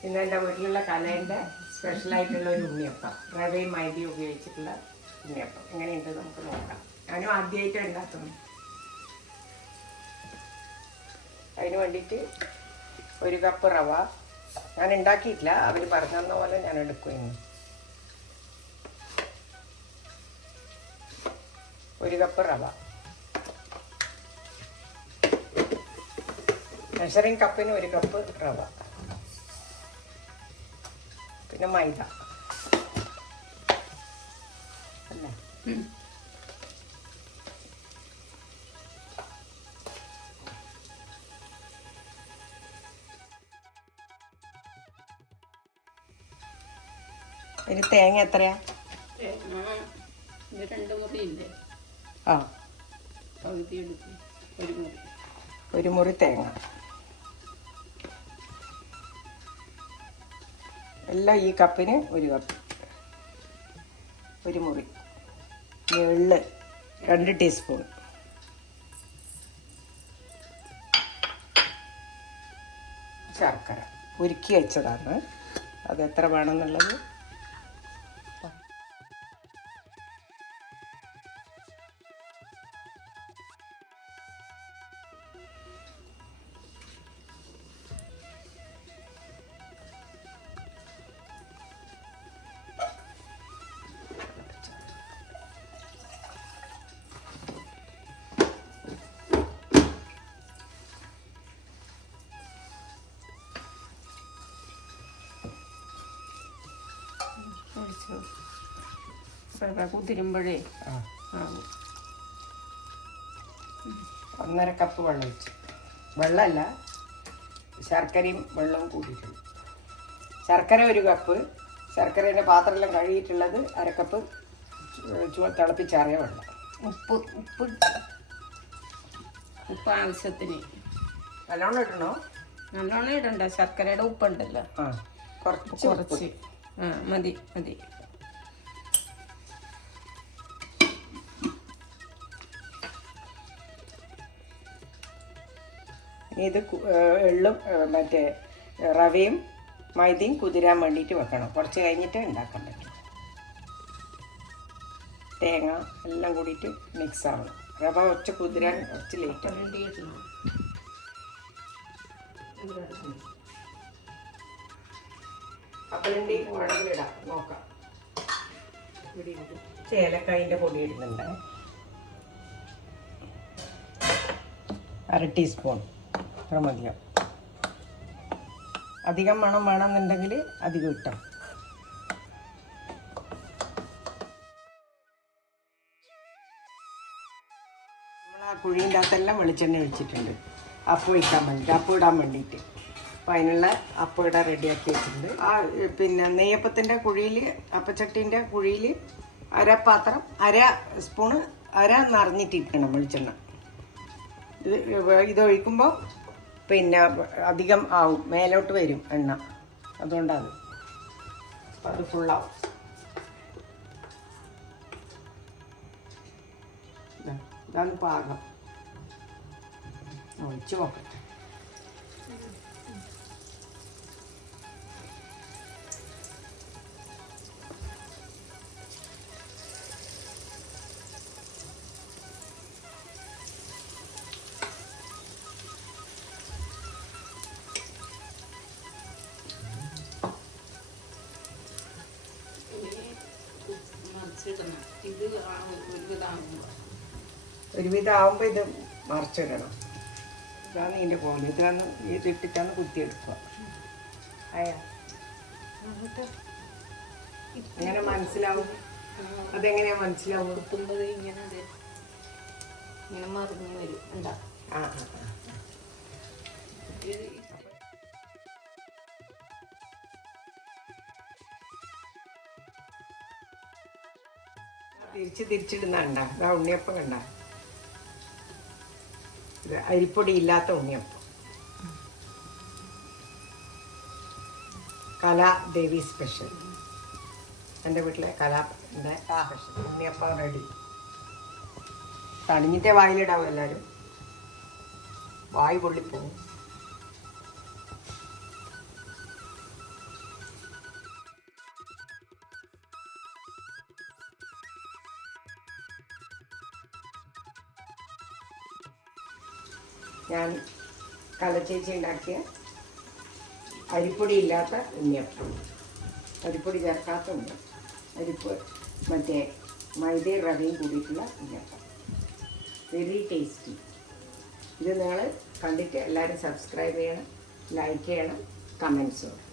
പിന്നെ എൻ്റെ വീട്ടിലുള്ള കലേൻ്റെ സ്പെഷ്യലായിട്ടുള്ള ഒരു ഉണ്ണിയപ്പം, റവയും മൈദയും ഉപയോഗിച്ചിട്ടുള്ള ഉണ്ണിയപ്പം എങ്ങനെയുണ്ട് നമുക്ക് നോക്കാം. ഞാനും ആദ്യമായിട്ട് ഉണ്ടാക്കുന്നു. അതിന് വേണ്ടിയിട്ട് 1 കപ്പ് റവ, ഞാൻ ഉണ്ടാക്കിയിട്ടില്ല, അവർ പറഞ്ഞു തന്ന പോലെ ഞാൻ എടുക്കുമായിരുന്നു. 1 കപ്പ് റവ, മെഷറിംഗ് കപ്പിന് 1 കപ്പ് റവ, പിന്നെ മൈദ അല്ലേ. ഒരു തേങ്ങ എത്രയാ? 2 മുറിയില്ലേ? ആ, പകുതി എടുക്കും. 1 മുറി. 1 മുറി തേങ്ങ. എല്ലാം ഈ കപ്പിന് 1 കപ്പ്. 1 മുറി. എള്ള് 2 ടീസ്പൂൺ. ശർക്കര ഉരുക്കി വെച്ചതാണ്, അത് എത്ര വേണമെന്നുള്ളത്. കുതിരുമ്പോഴേ 1.5 കപ്പ് വെള്ളം ഒഴിച്ചു. വെള്ളമല്ല, ശർക്കരയും വെള്ളവും കൂട്ടിയിട്ടുണ്ട്. ശർക്കര 1 കപ്പ്, ശർക്കരേൻ്റെ പാത്രമെല്ലാം കഴുകിയിട്ടുള്ളത് 1/2 കപ്പ് തിളപ്പിച്ചാറിയ വെള്ളം. ഉപ്പ് ആവശ്യത്തിന് നല്ലോണം ഇടണോ? നല്ലോണം ഇടണ്ട, ശർക്കരയുടെ ഉപ്പുണ്ടല്ലോ. കുറച്ച് മതി. ഇത് എള്ളും മറ്റേ റവയും മൈദയും കുതിരാൻ വേണ്ടിയിട്ട് വെക്കണം. കുറച്ച് കഴിഞ്ഞിട്ട് ഉണ്ടാക്കാൻ പറ്റും. തേങ്ങ എല്ലാം കൂടിയിട്ട് മിക്സ് ആവണം. റവ കുറച്ച് കുതിരാൻ കുറച്ച് ലേറ്റ് കപ്പലണ്ടി വേണമെങ്കിലിടാം, നോക്കാം. ഏലക്കായിൻ്റെ പൊടി ഇടുന്നുണ്ട്, 1/2 ടീസ്പൂൺ. അത്ര മതിയോ? അധികം മണം വേണമെന്നുണ്ടെങ്കിൽ അധികം ഇട്ടോ. നമ്മൾ ആ കുഴീൻ്റെ അകത്തെല്ലാം വെളിച്ചെണ്ണ ഒഴിച്ചിട്ടുണ്ട്, അപ്പം ഇടാൻ വേണ്ടിയിട്ട്. അപ്പം അതിനുള്ള അപ്പം ഇടാൻ റെഡിയാക്കി വെച്ചിട്ടുണ്ട്. ആ പിന്നെ നെയ്യപ്പത്തിൻ്റെ കുഴിയിൽ, അപ്പച്ചട്ടീൻ്റെ കുഴിയിൽ 1 സ്പൂണ് നിറഞ്ഞിട്ടിരിക്കണം വെളിച്ചെണ്ണ. ഇതൊഴിക്കുമ്പോൾ പിന്നെ അധികം ആവും, മേലോട്ട് വരും എണ്ണ, അതുകൊണ്ടത് അപ്പം അത് ഫുള്ളാവും. ഇതാണ് പാകം. ഒഴിച്ച് നോക്കട്ടെ. ഒരുവിധം ആവുമ്പോൾ ഇത് മറിച്ചിടണം. ഇതാണ് ഇതിൻ്റെ പോലെ. ഇതിട്ടിട്ടാണ് കുത്തിയെടുക്കുക. എങ്ങനെ മനസ്സിലാവും? അതെങ്ങനെയാ മനസ്സിലാവും? കുത്തുമ്പോൾ ഇങ്ങനെ മറിഞ്ഞ് വരും. ഉണ്ടാവും. തിരിച്ചിടുന്ന കണ്ട, ഇതാ ഉണ്ണിയപ്പം കണ്ട, ഇത് അരിപ്പൊടി ഇല്ലാത്ത ഉണ്ണിയപ്പം. കലാദേവി സ്പെഷ്യൽ, എൻ്റെ വീട്ടിലെ കലാൻ്റെ സ്പെഷ്യൽ ഉണ്ണിയപ്പം റെഡി. തണിഞ്ഞിട്ടേ വായിലിടാവും, എല്ലാവരും വായു പൊള്ളിപ്പോവും. ഞാൻ കലച്ചേച്ചി ഉണ്ടാക്കിയ അരിപ്പൊടി ഇല്ലാത്ത ഉണ്ണിയപ്പം, അരിപ്പൊടി ചേർക്കാത്തുണ്ട്, മറ്റേ മൈദയും റവയും കൂടിയിട്ടുള്ള ഉണ്ണിയപ്പം. Very tasty. ഇത് നിങ്ങൾ കണ്ടിട്ട് എല്ലാവരും സബ്സ്ക്രൈബ് ചെയ്യണം, ലൈക്ക് ചെയ്യണം, കമൻസ് ചെയ്യണം.